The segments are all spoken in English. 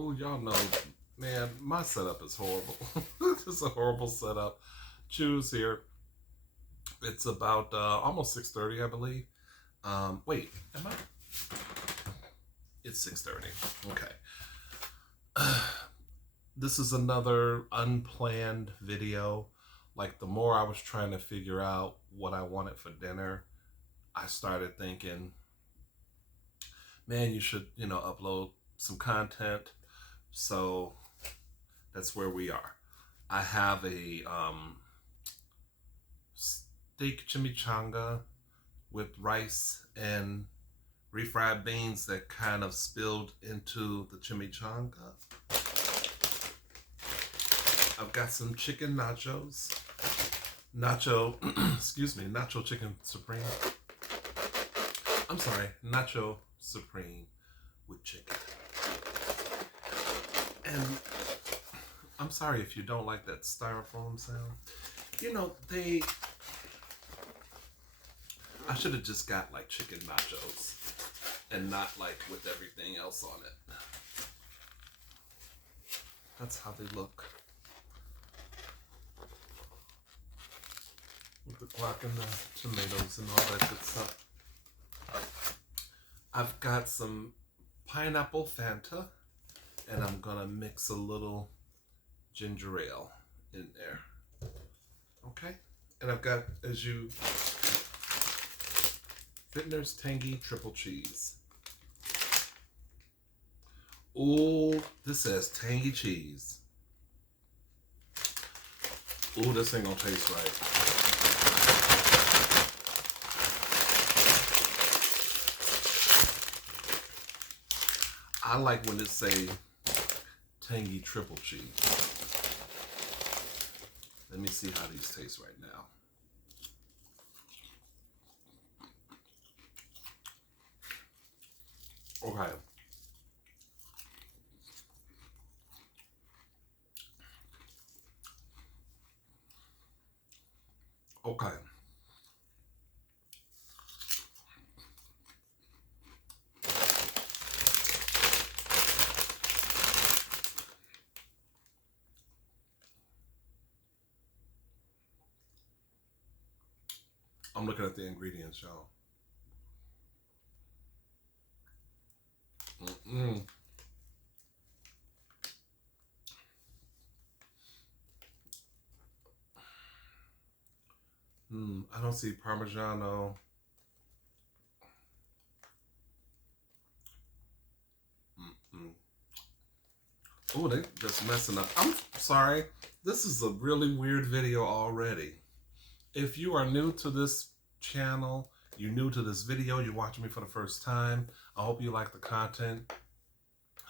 Oh, y'all know, man, my setup is horrible. It's a horrible setup. Choose here. It's about almost 6:30, I believe. Wait, am I? It's 6:30. Okay. This is another unplanned video. Like, the more I was trying to figure out what I wanted for dinner, I started thinking, man, you should, upload some content. So that's where we are. I have a steak chimichanga with rice and refried beans that kind of spilled into the chimichanga. I've got some chicken nachos. Nacho chicken supreme. I'm sorry, nacho supreme with chicken. And I'm sorry if you don't like that styrofoam sound. I should have just got like chicken nachos and not like with everything else on it. That's how they look. With the guac and the tomatoes and all that good stuff. I've got some pineapple Fanta, and I'm gonna mix a little ginger ale in there. Okay? And I've got, Vintner's Tangy Triple Cheese. Ooh, this says tangy cheese. Ooh, this ain't gonna taste right. I like when it say tangy triple cheese. Let me see how these taste right now. Okay. Okay. I'm looking at the ingredients, y'all. I don't see Parmigiano. Oh, they just messing up. I'm sorry. This is a really weird video already. If you are new to this channel, you're new to this video, you're watching me for the first time, I hope you like the content,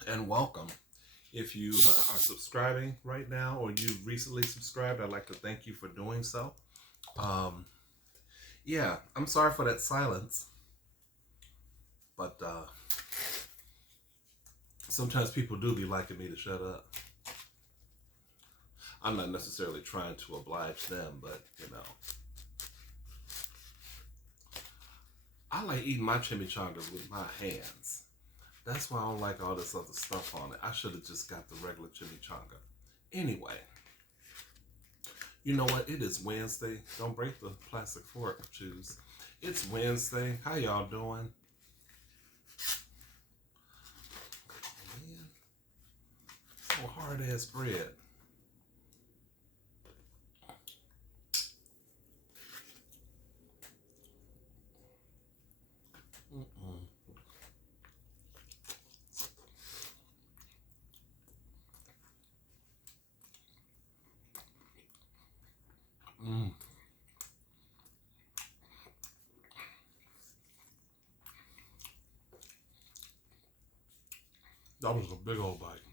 and welcome. If you are subscribing right now, or you recently subscribed, I'd like to thank you for doing so. Yeah, I'm sorry for that silence, but sometimes people do be liking me to shut up. I'm not necessarily trying to oblige them, but I like eating my chimichangas with my hands. That's why I don't like all this other stuff on it. I should have just got the regular chimichanga. Anyway, you know what? It is Wednesday. Don't break the plastic fork, Choose. It's Wednesday. How y'all doing? Man, so hard ass bread. That was a big old bite.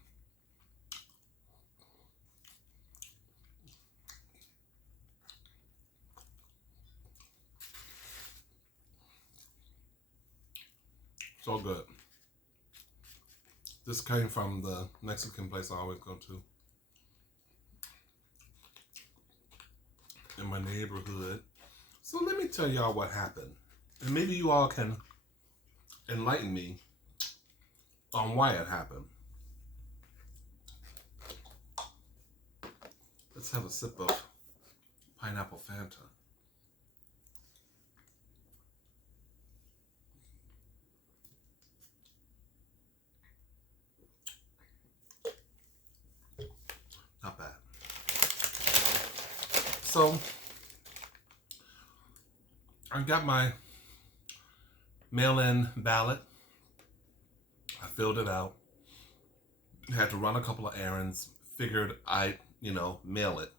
So good. This came from the Mexican place I always go to in my neighborhood. So let me tell y'all what happened. And maybe you all can enlighten me on why it happened. Let's have a sip of pineapple Fanta. Not bad. So I got my mail-in ballot. I filled it out. Had to run a couple of errands. Figured I'd, mail it.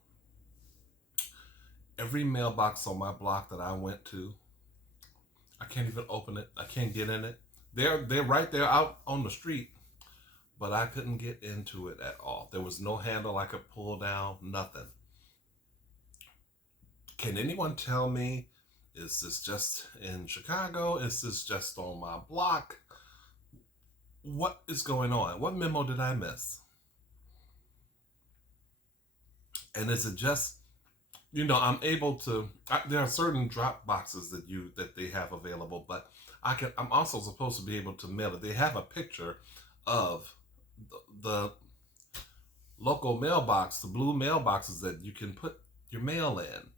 Every mailbox on my block that I went to, I can't even open it. I can't get in it. They're right there out on the street, but I couldn't get into it at all. There was no handle I could pull down, nothing. Can anyone tell me, is this just in Chicago? Is this just on my block? What is going on? What memo did I miss? And is it just, I'm able to, there are certain drop boxes that they have available, but I'm also supposed to be able to mail it. They have a picture of the local mailbox, the blue mailboxes that you can put your mail in.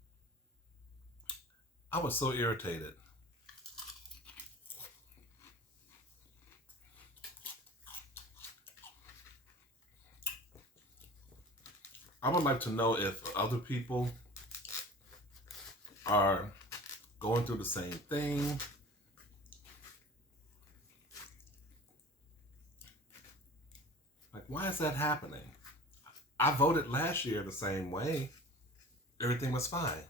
I was so irritated. I would like to know if other people are going through the same thing. Like, why is that happening? I voted last year the same way. Everything was fine.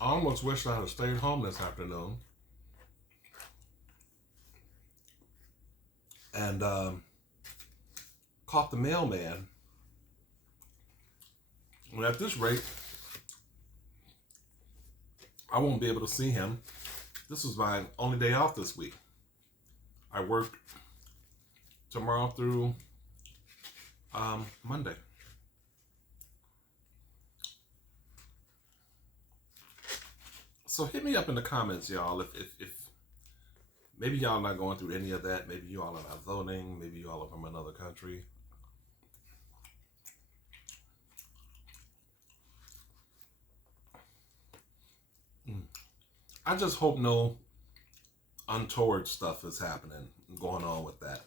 I almost wish I had stayed home this afternoon and caught the mailman. And at this rate, I won't be able to see him. This was my only day off this week. I work tomorrow through Monday. So hit me up in the comments, y'all, if maybe y'all not going through any of that. Maybe you all are not voting. Maybe you all are from another country. I just hope no untoward stuff is happening, going on with that.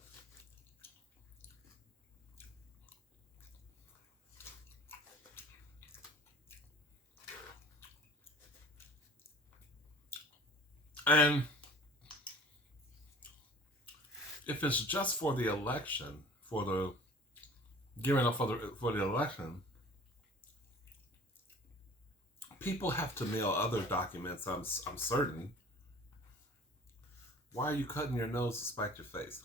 And if it's just for the election, for the gearing up for the election, people have to mail other documents. I'm certain. Why are you cutting your nose to spite your face?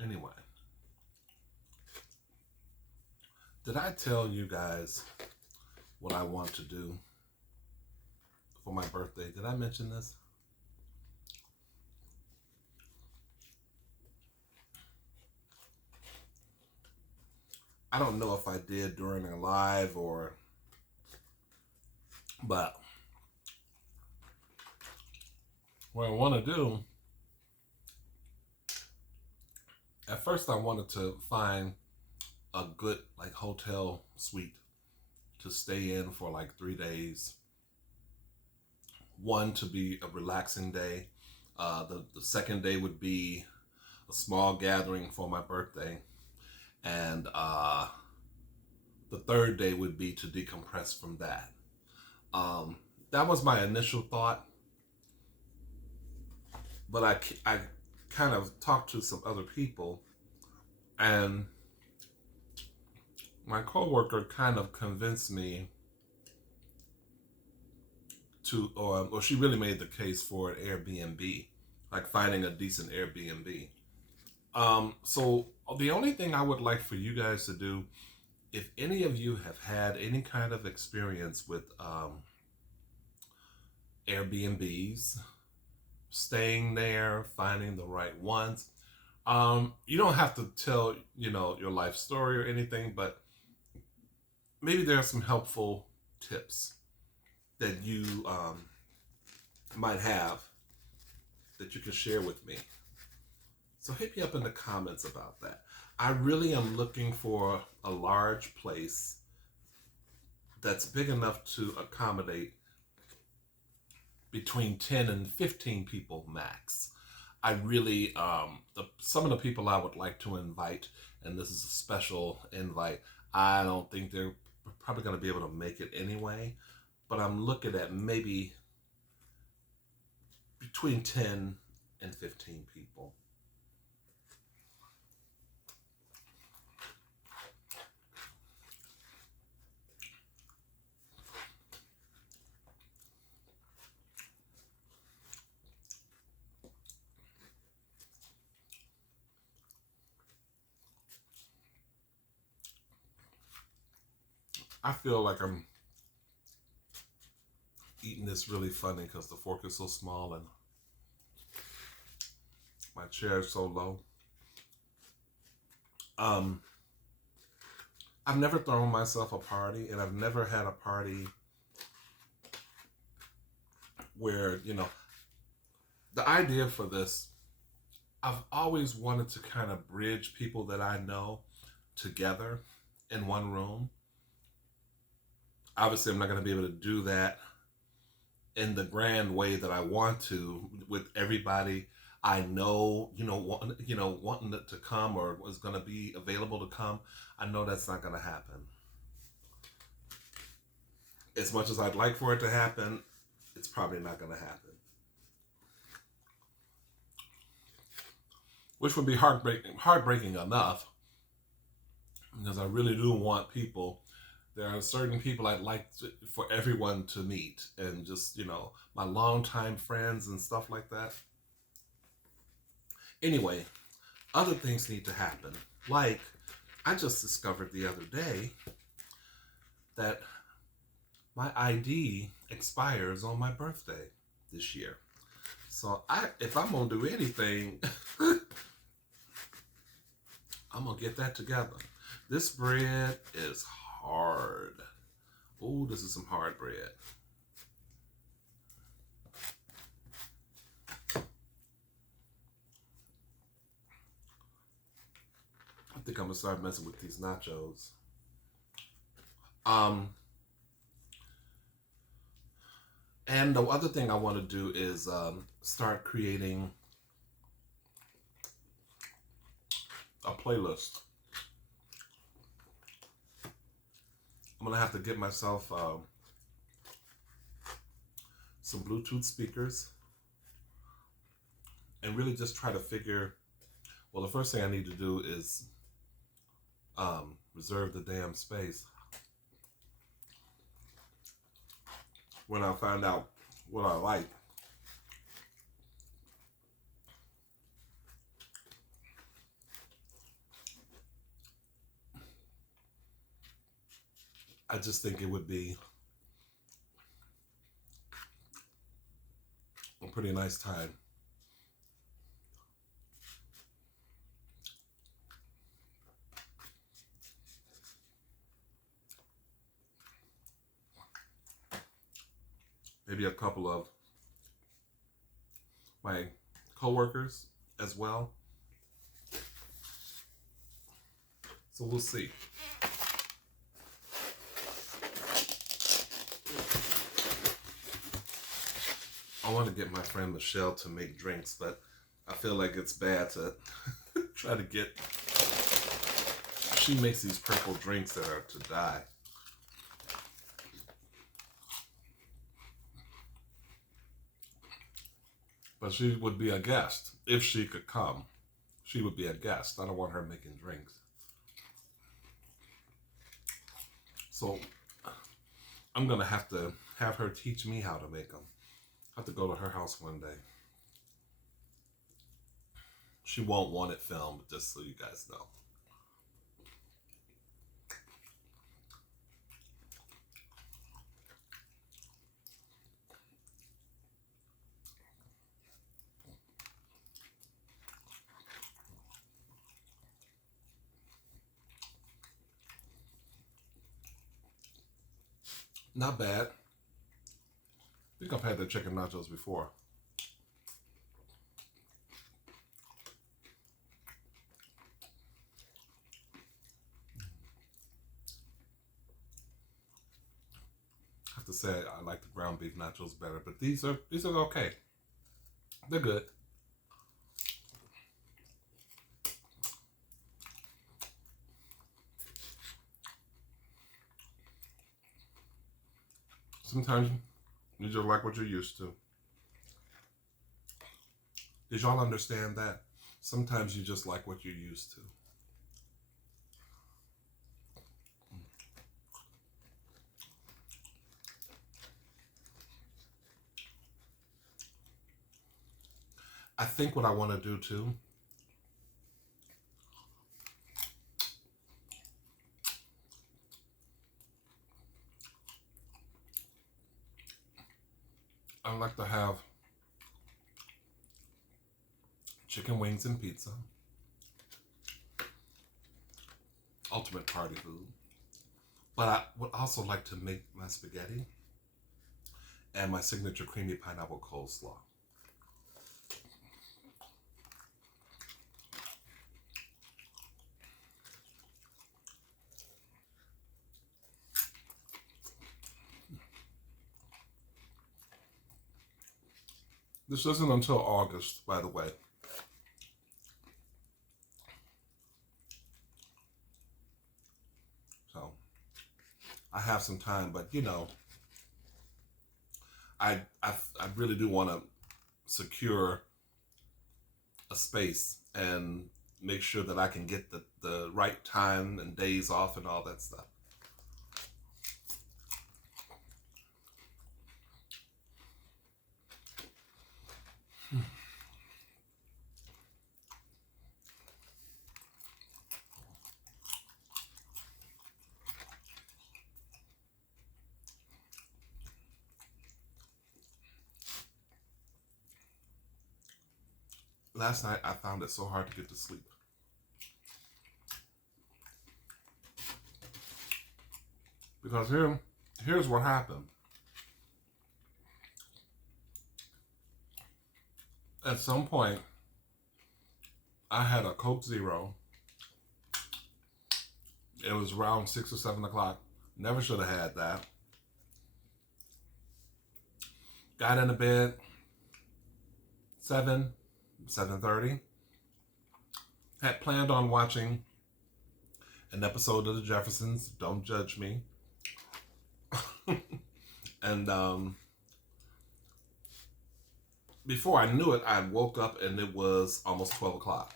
Anyway, did I tell you guys what I want to do for my birthday? Did I mention this? I don't know if I did during a live but what I want to do, at first I wanted to find a good hotel suite to stay in for 3 days. One to be a relaxing day. The second day would be a small gathering for my birthday. And the third day would be to decompress from that. That was my initial thought. But I kind of talked to some other people, and my coworker kind of convinced me to, or she really made the case for an Airbnb, finding a decent Airbnb. So the only thing I would like for you guys to do, if any of you have had any kind of experience with Airbnbs, staying there, finding the right ones, you don't have to tell, your life story or anything, but maybe there are some helpful tips that you might have that you can share with me. So hit me up in the comments about that. I really am looking for a large place that's big enough to accommodate between 10 and 15 people max. I really, some of the people I would like to invite, and this is a special invite, I don't think they're probably going to be able to make it anyway, but I'm looking at maybe between 10 and 15 people. I feel like I'm eating this really funny because the fork is so small and my chair is so low. I've never thrown myself a party, and I've never had a party where, the idea for this, I've always wanted to kind of bridge people that I know together in one room. Obviously, I'm not going to be able to do that in the grand way that I want to with everybody I know, wanting it to come or was going to be available to come. I know that's not going to happen. As much as I'd like for it to happen, it's probably not going to happen. Which would be heartbreaking enough, because I really do want people. There are certain people I'd like for everyone to meet, and just, my longtime friends and stuff like that. Anyway, other things need to happen. Like, I just discovered the other day that my ID expires on my birthday this year. So if I'm going to do anything, I'm going to get that together. This bread is hard. Oh, this is some hard bread. I think I'm going to start messing with these nachos. And the other thing I want to do is start creating a playlist. I'm going to have to get myself some Bluetooth speakers and really just try to figure, well, the first thing I need to do is reserve the damn space. When I find out what I like. I just think it would be a pretty nice time. Maybe a couple of my coworkers as well. So we'll see. I want to get my friend Michelle to make drinks, but I feel like it's bad to try to get. She makes these purple drinks that are to die. But she would be a guest. If she could come, she would be a guest. I don't want her making drinks. So I'm going to have her teach me how to make them. I have to go to her house one day. She won't want it filmed, just so you guys know. Not bad. think I've had the chicken nachos before. I have to say I like the ground beef nachos better, but these are okay. They're good. Sometimes you just like what you're used to. Did y'all understand that? Sometimes you just like what you're used to. I think what I want to do too, I like to have chicken wings and pizza. Ultimate party food. But I would also like to make my spaghetti and my signature creamy pineapple coleslaw. This isn't until August, by the way. So I have some time, but you know, I really do want to secure a space and make sure that I can get the right time and days off and all that stuff. Last night I found it so hard to get to sleep. Because here's what happened. At some point, I had a Coke Zero. It was around 6 or 7 o'clock. Never should have had that. Got into bed 7:30. Had planned on watching an episode of The Jeffersons. Don't judge me. And before I knew it, I woke up and it was almost 12 o'clock.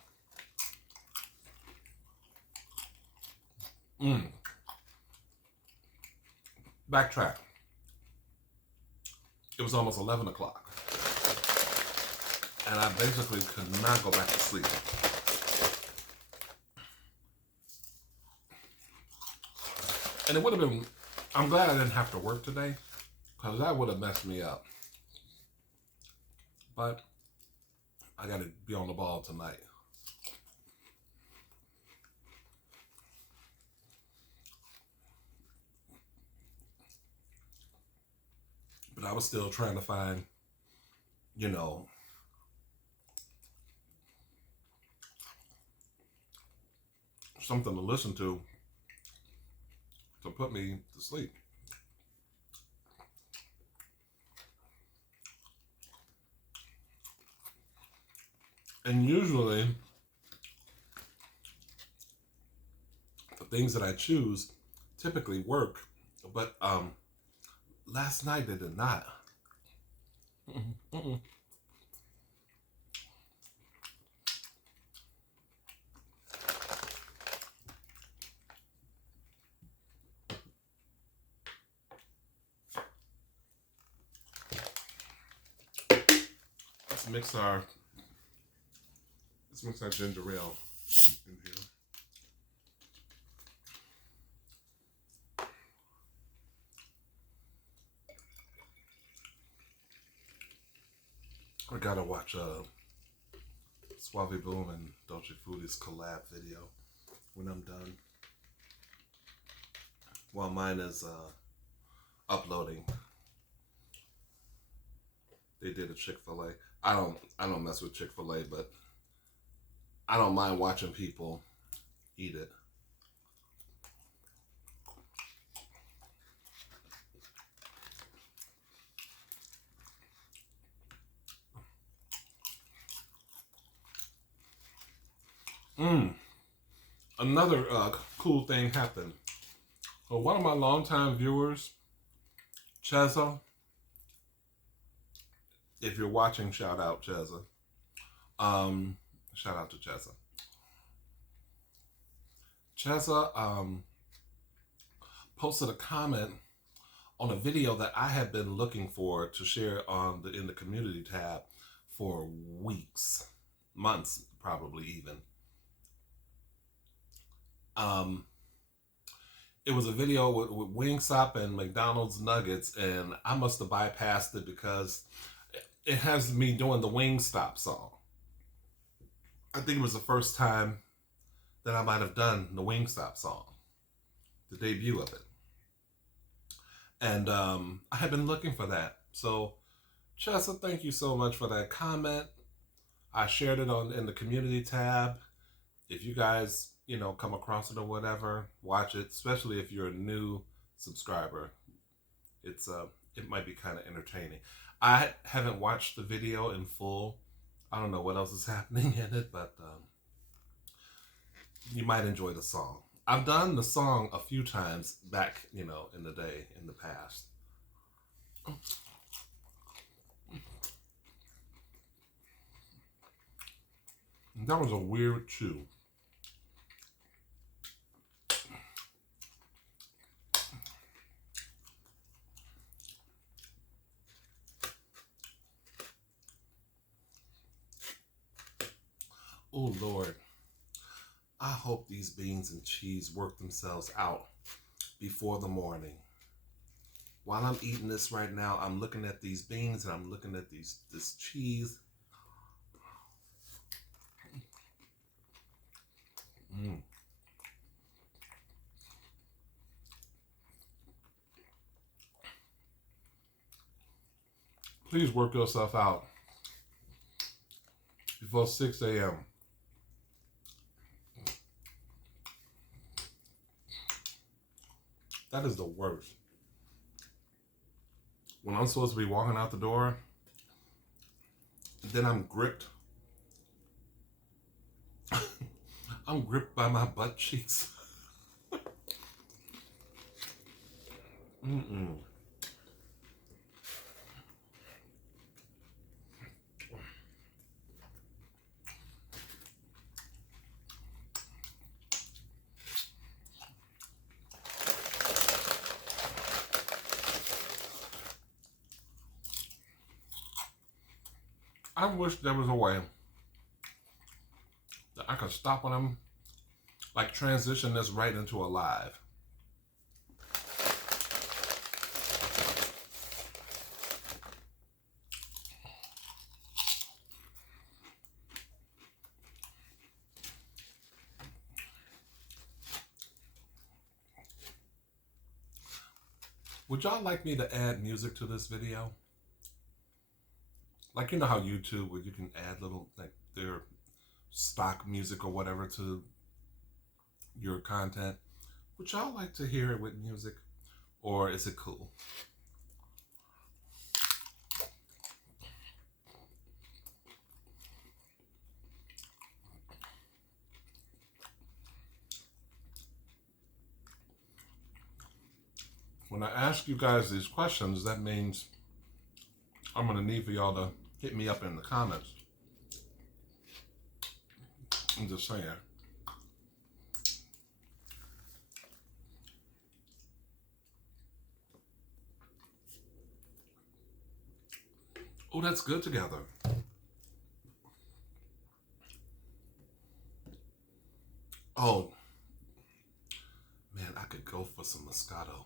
Backtrack. It was almost 11 o'clock. And I basically could not go back to sleep. And it would have been, I'm glad I didn't have to work today, because that would have messed me up. But I got to be on the ball tonight. But I was still trying to find, you know, something to listen to put me to sleep. And usually, the things that I choose typically work, but last night they did not. Let's mix our ginger ale in here. I gotta watch Suave Boom and Dolce Foodie's collab video when I'm done. While mine is uploading. they did a Chick-fil-A. I don't mess with Chick-fil-A, but I don't mind watching people eat it. Another cool thing happened. So one of my longtime viewers, Cheza, if you're watching, shout out Cheza. Shout out to Cheza. Cheza posted a comment on a video that I had been looking for to share in the community tab for weeks, months, probably even. It was a video with Wingstop and McDonald's nuggets, and I must have bypassed it because it has me doing the Wingstop song. I think it was the first time that I might have done the Wingstop song, the debut of it. And I had been looking for that. So, Chessa, thank you so much for that comment. I shared it in the community tab. If you guys, come across it or whatever, watch it, especially if you're a new subscriber. It might be kind of entertaining. I haven't watched the video in full. I don't know what else is happening in it, but you might enjoy the song. I've done the song a few times back, in the day, in the past. That was a weird chew. Oh, Lord. I hope these beans and cheese work themselves out before the morning. While I'm eating this right now, I'm looking at these beans and I'm looking at this cheese. Please work yourself out before 6 a.m. That is the worst. When I'm supposed to be walking out the door, then I'm gripped. I'm gripped by my butt cheeks. I wish there was a way that I could stop when I'm transition this right into a live. Would y'all like me to add music to this video? Like, how YouTube, where you can add little, their stock music or whatever to your content. Would y'all like to hear it with music? Or is it cool? When I ask you guys these questions, that means I'm going to need for y'all to hit me up in the comments. I'm just saying. Oh, that's good together. Oh, man, I could go for some Moscato.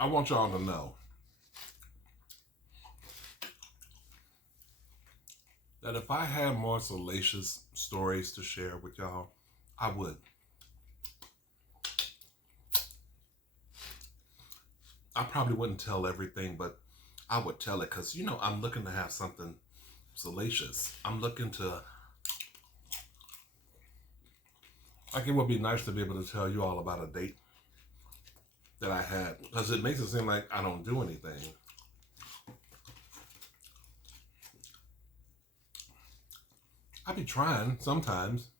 I want y'all to know, that if I had more salacious stories to share with y'all, I would. I probably wouldn't tell everything, but I would tell it because, you know, I'm looking to have something salacious. I'm looking to, like, it would be nice to be able to tell you all about a date that I had, because it makes it seem like I don't do anything. I be trying sometimes.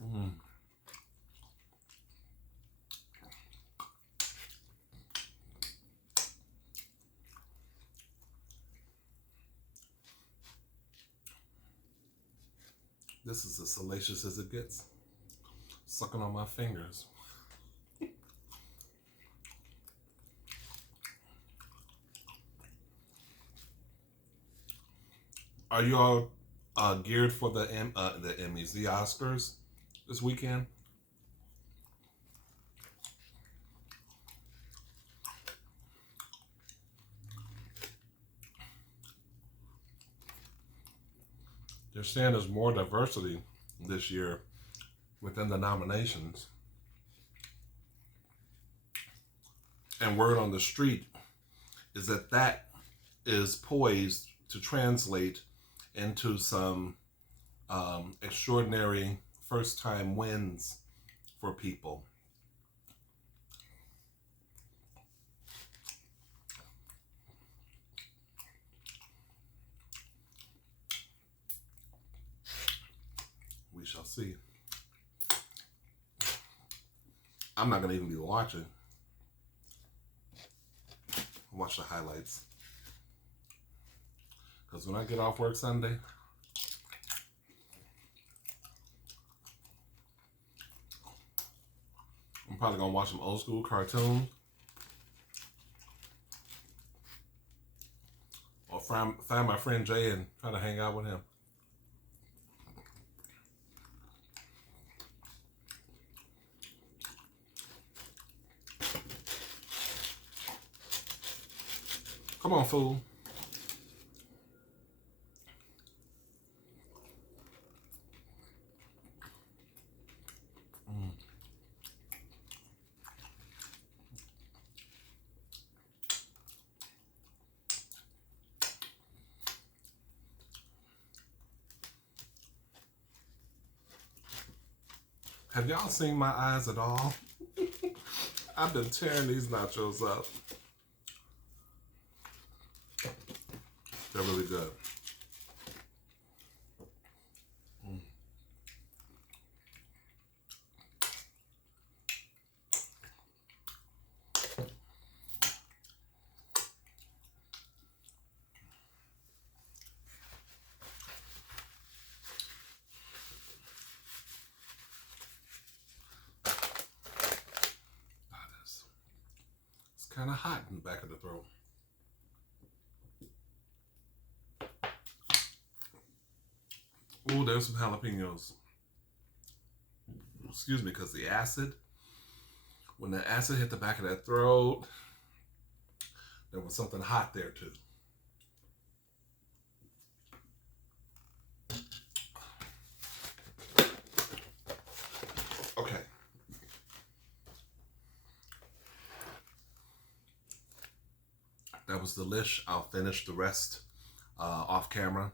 Mm. This is as salacious as it gets. Sucking on my fingers. Are you all geared for the Emmys, the Oscars this weekend? They're saying there's more diversity this year within the nominations. And word on the street is that that is poised to translate into some extraordinary first-time wins for people. We shall see. I'm not going to even be watching. Watch the highlights. Because when I get off work Sunday, I'm probably going to watch some old school cartoons. Or find my friend Jay and try to hang out with him. Come on, fool. Have y'all seen my eyes at all? I've been tearing these nachos up. They're really good. It's kind of hot in the back of the throat. Ooh, there's some jalapenos. Excuse me, because the acid, when the acid hit the back of that throat, there was something hot there too. Okay. That was delish. I'll finish the rest off camera.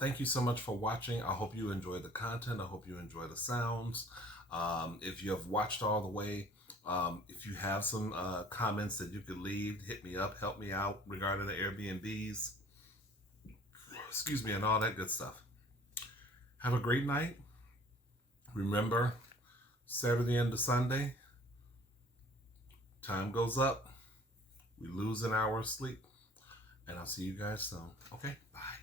Thank you so much for watching. I hope you enjoyed the content. I hope you enjoy the sounds. If you have watched all the way, if you have some comments that you could leave, hit me up, help me out regarding the Airbnbs, excuse me, and all that good stuff. Have a great night. Remember, Saturday into Sunday, time goes up. We lose an hour of sleep. And I'll see you guys soon. Okay, bye.